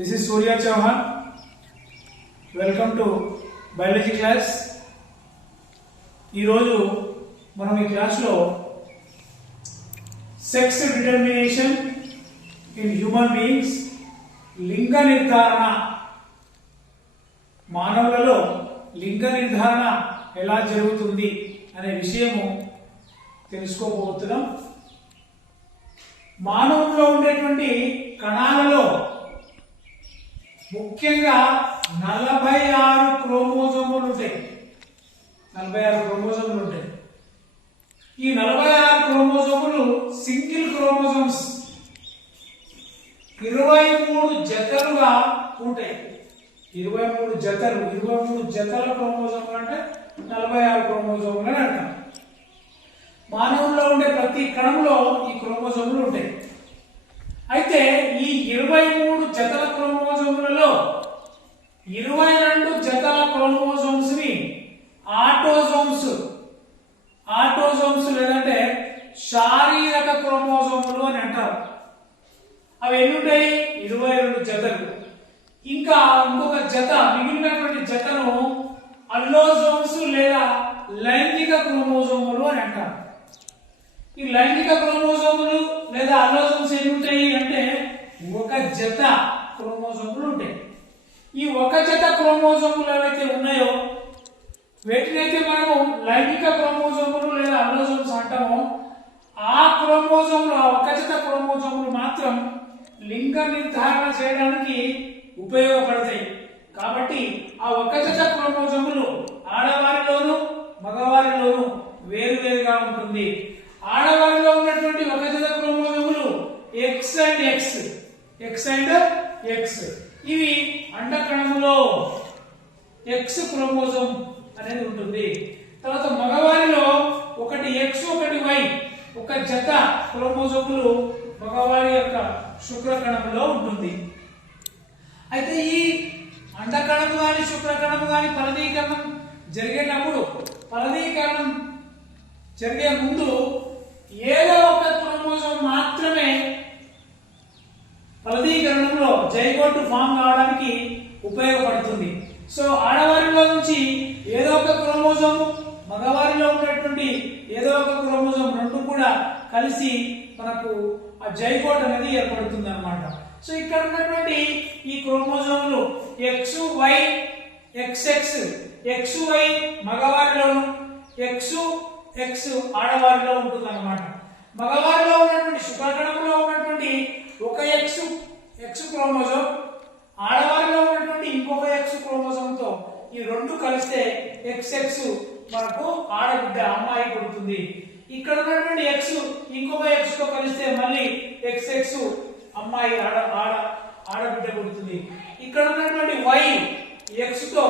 This is Surya Chauhan. Welcome to biology class. ఈరోజు మనం ఈ క్లాస్లో sex determination in human beings, లింగ నిర్ధారణ, మానవులలో లింగ నిర్ధారణ ఎలా జరుగుతుంది అనే విషయము తెలుసుకోబోతున్నాం. మానవుల్లో ఉండేటువంటి కణాలలో ముఖ్యంగా 46 క్రోమోజోములు ఉంటాయి. 46 క్రోమోజోములు ఉంటాయి. ఈ 46 క్రోమోజోములు సింగిల్ క్రోమోజోమ్స్ 23 జతలుగా ఉంటాయి. 23 జతల క్రోమోజోములు అంటే 46 క్రోమోజోములు అని అంటాం. మానవుల్లో ఉండే ప్రతి కణంలో ఈ క్రోమోజోములు ఉంటాయి. అయితే ఈ 23 జతల క్రోమోజోములలో 22 జతల క్రోమోజోమ్స్ ని ఆటోజోమ్స్ లేదంటే శారీరక క్రోమోజోములు అని అంటారు. అవి ఎన్ని ఉంటాయి? 22 జతలు. ఇంకా ఇంకొక జత, మిగిలినటువంటి జతను అల్లోజోమ్స్ లేదా లైంగిక క్రోమోజోములు అని అంటారు. ఈ లైంగిక క్రోమోజోములు లేదా అల్లోజోమ్స్ ఎన్ని ఉంటాయి అంటే ఒక జత క్రోమోజోములు ఉంటాయి. ఈ ఒక జత క్రోమోజోములు ఏవైతే ఉన్నాయో వీటినైతే మనము లైంగిక క్రోమోజోములు లేదా అల్లోజోమ్స్ అంటామో, ఆ ఒక జత క్రోమోజోములు మాత్రం లింగ నిర్ధారణ చేయడానికి ఉపయోగపడతాయి. కాబట్టి ఆ ఒక జత క్రోమోజోములు ఆడవారిలోను మగవారిలోను వేరువేరుగా ఉంటుంది. ఆడవారిలో ఉన్నటువంటి ఒక జత క్రోమోజోములు ఎక్స్ అండ్ ఎక్స్. ఇవి అండకణములో ఎక్స్ క్రోమోజోమ్ అనేది ఉంటుంది. తర్వాత మగవారిలో ఒకటి ఎక్స్ ఒకటి వై, ఒక జత క్రోమోజోములు మగవారి యొక్క శుక్రకణములో ఉంటుంది. అయితే ఈ అండకణము కానీ శుక్రకణము కానీ ఫలదీకరణం జరిగేటప్పుడు, ఫలదీకరణం జరిగే ముందు ఏదో ఒక క్రోమోజోమ్ మాత్రమే ఫలదీకరణంలో జైగోట్ ఫామ్ కావడానికి ఉపయోగపడుతుంది. సో ఆడవారిలో నుంచి ఏదో ఒక క్రోమోజోమ్, మగవారిలో ఉన్నటువంటి ఏదో ఒక క్రోమోజోమ్ రెండు కూడా కలిసి మనకు ఆ జైగోట్ అనేది ఏర్పడుతుంది అన్నమాట. సో ఇక్కడ ఉన్నటువంటి ఈ క్రోమోజోములు ఎక్స్ వై మగవారిలోను ఎక్స్ ఆడవారిలో ఉంటుంది అన్నమాట. మగవారిలో ఉన్నటువంటి శుక్రకణంలో ఉన్నటువంటి ఒక ఎక్స్ క్రోమోజోమ్, ఆడవారిలో ఉన్నటువంటి ఇంకొక ఎక్స్ క్రోమోజోమ్ తో ఈ రెండు కలిస్తే ఎక్స్ మనకు ఆడబిడ్డ అమ్మాయి పుడుతుంది. ఇక్కడ ఉన్నటువంటి ఎక్స్ ఇంకొక ఎక్స్ తో కలిస్తే మళ్ళీ ఎక్స్ అమ్మాయి ఆడబిడ్డ పుడుతుంది. ఇక్కడ ఉన్నటువంటి వై ఎక్స్ తో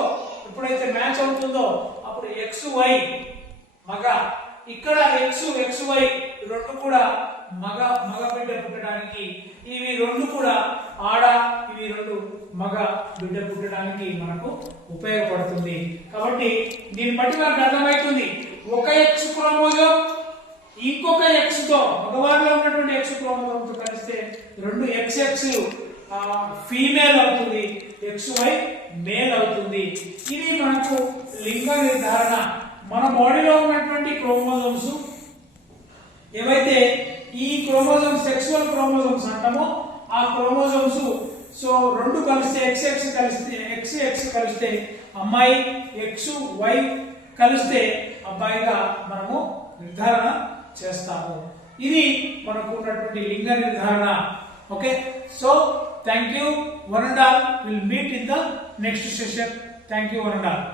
ఎప్పుడైతే మ్యాచ్ అవుతుందో అప్పుడు ఎక్స్ వై మగ. ఇక్కడ ఎక్స్ వై రెండు కూడా మగ బిడ్డ పుట్టడానికి, ఇవి రెండు కూడా ఇవి రెండు మగ బిడ్డ పుట్టడానికి మనకు ఉపయోగపడుతుంది. కాబట్టి దీన్ని బట్టి మనకు అర్థమవుతుంది, ఒక ఎక్స్ క్రోమోజోమ్ ఇంకొక ఎక్స్ తో, మగవారిలో ఉన్నటువంటి ఎక్స్ క్రోమోజోమ్ తో కలిస్తే రెండు ఎక్స్ ఫీమేల్ అవుతుంది, ఎక్స్ వై మేల్ అవుతుంది. ఇది మనకు లింగ నిర్ధారణ. మన బాడీలో ఉన్నటువంటి క్రోమోజోమ్స్ ఏవైతే ఈ క్రోమోజోమ్స్ సెక్సువల్ క్రోమోజోమ్స్ అంటామో, ఆ క్రోమోజోమ్స్ సో రెండు కలిస్తే ఎక్స్ కలిస్తే అమ్మాయి, ఎక్స్ వై కలిస్తే అబ్బాయిగా మనము నిర్ధారణ చేస్తాము. ఇది మనకు ఉన్నటువంటి లింగ నిర్ధారణ. Okay, so thank you one and all. Will meet in the next session. Thank you one and all.